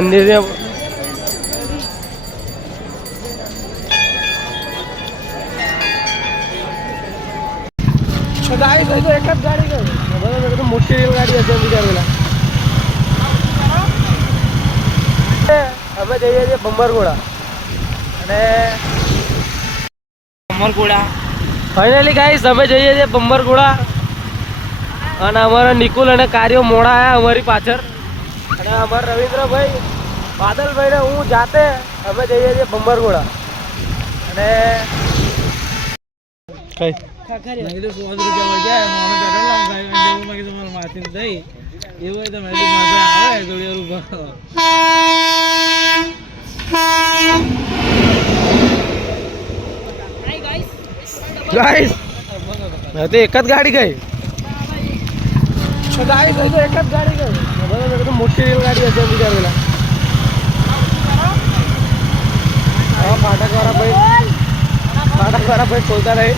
મંદિર છે ગાડી તો એક જ ગાડી ગઈ મોટી રેલગાડી હશે બીજા પેલા અમે જઈએ છીએ બંબરગોળા અને બંબરગોળા ફાઇનલી ગાઈસ અમે જઈએ છીએ બંબરગોળા અને અમારા નિકુલ અને કાર્યો મોડા આવ્યા અમારી પાછળ અને અમારા રવિન્દ્રભાઈ બાદલભાઈ ને હું જાતે અમે જઈએ છીએ બંબરગોળા અને કઈ નહીં તો 100 રૂપિયા મળી જાય અમે પેટ્રોલ લાવવા તમારે માથે દઈ એવું હોય તો મેં આવે થોડી વાર ગાઈસ મેં તો એક જ ગાડી ગઈ ગાઈસ તો એક જ ગાડી ગઈ તો મોટી રેલગાડી હશે બીજા પેલા ફાટક વાળા ભાઈ ખોલતા રહે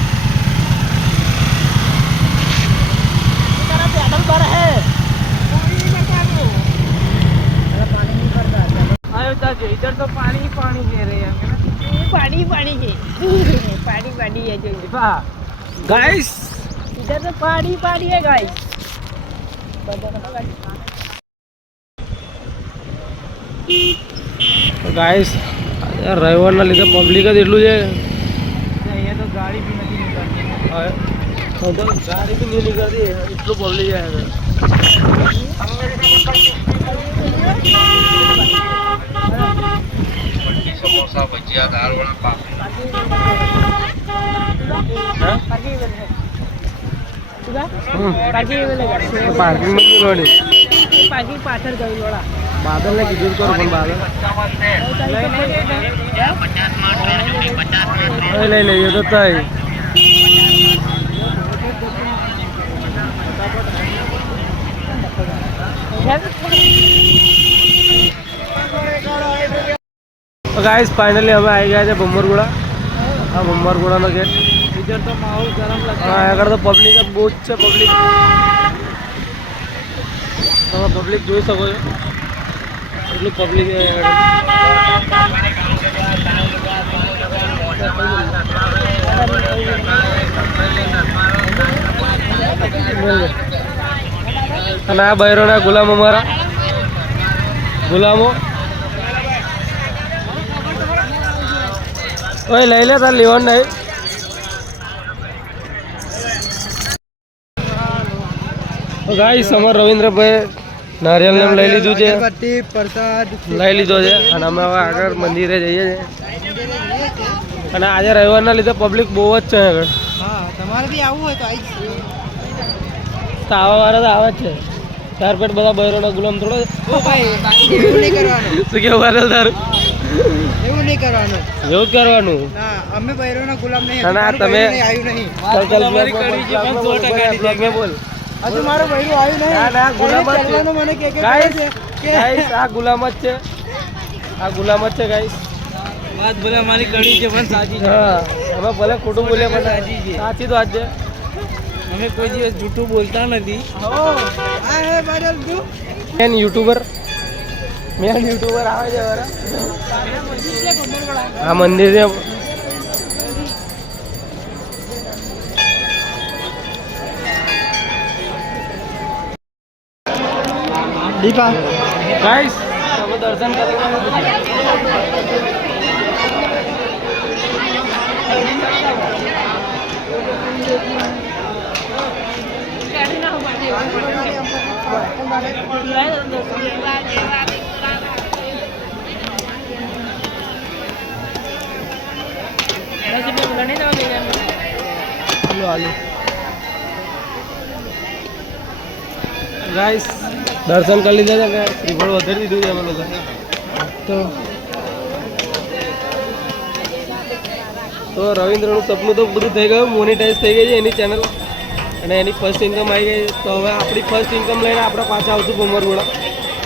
इधर तो पानी ही पानी कह रहे हैं पानी पानी है पानी पानी है जो गाइस इधर तो पानी पानी है गाइस गाइस यार रविवार ना લીધે પબ્લિક જ એટલું છે અહીંયા તો ગાડી બી નથી નીકળતી તો ગાડી બી નહીં નીકળતી એટલું પબ્લિક છે समोसा भजिया दाल वड़ा पापड़ी पार्किंग में लोड़ी पार्किंग पाछળ ગઈ લોડા બાદલ ને કીધું કરો પણ બાદલ લઈ લઈએ તો તઈ गाइस फाइनली हमें आई गए थे बम्बरगोड़ा हाँ बम्बरगोड़ा नो गेट इधर तो माहौल गरम लगता है अगर तो पब्लिक बहुत છે पब्लिक તમે પબ્લિક જોઈ શકો છો એટલું પબ્લિક અને આ બૈરોના ગુલામ અમારા ગુલામો ओए ले ले तार लेवन नहीं तो गाइस हमार रविंद्र भाई नारियल ने લઈ લીધું છે પ્રસાદ લઈ લીધો છે અને અમે હવે આગળ મંદિરે જઈએ છીએ અને આજે રવિવારના લીધે પબ્લિક બહુ જ છે આગળ હા તમારે બી આવવું હોય તો આવી તો આવા વાળા તો આવે જ છે ચાર પેટ બધા બૈરોના ગુલામ થોડો ઓ ભાઈ એવું નહીં કરવાનું શું કેવું વારલ તારું એવું નહીં કરવાનું એવું કરવાનું ના અમે બૈરોના ગુલામ નહીં ના તમે આવ્યું નહીં તમારી કરી છે પણ 100% મે બોલ હજુ મારો બૈરો આવ્યું નહીં ના ના ગુલામ જ છે મને કે ગાઈસ આ ગુલામ જ છે આ ગુલામ જ છે ગાઈસ વાત ભલે મારી કડી છે પણ સાચી છે હા અમે ભલે ખોટું બોલે પણ સાચી છે સાચી તો આજ છે અમે કોઈ દિવસ જૂઠું બોલતા નથી હો આ હે બાદલ તું મેન યુટ્યુબર આવે છે આ મંદિર છે દીપા ગાઈસ તમે દર્શન કરી गाइस दर्शन कर लीजिए श्रीफल વધારી દીધું છે અમે લોકો તો રવિન્દ્રનું સપનું તો પૂરું થઈ ગયું મોનેટાઈઝ થઈ ગઈ છે એની ચેનલ અને એની ફર્સ્ટ ઇન્કમ આવી ગઈ તો હવે આપણી ફર્સ્ટ ઇન્કમ લઈને આપણે પાછા આવશું બંબરગોળા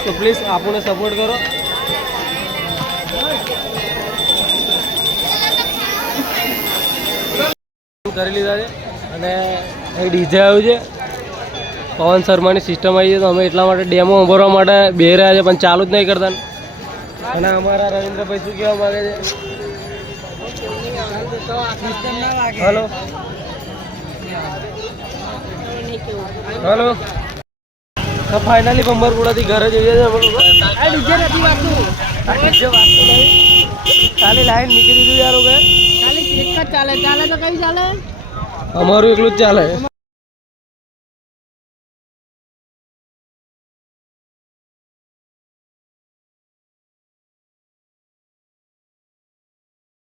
તો પ્લીઝ આપણને સપોર્ટ કરો કરી લીધા છે અને એક ડીજે આવ્યું છે પવન શર્માની સિસ્ટમ આવી છે તો અમે એટલા માટે ડેમો ઉભરવા માટે બેહી રહ્યા છે પણ ચાલુ જ નહીં કરતા અને અમારા રવિન્દ્રભાઈ શું કહેવા માંગે છે? Hello hello. તો ફાઇનલી બંબરપુરાથી ઘરે જઈએ છીએ અમે લોકો. ખાલી લાઈન મૂકી દીધું યાર. ખાલી એક જ ચાલે. ચાલે તો કઈ ચાલે? અમારું એકલું જ ચાલે.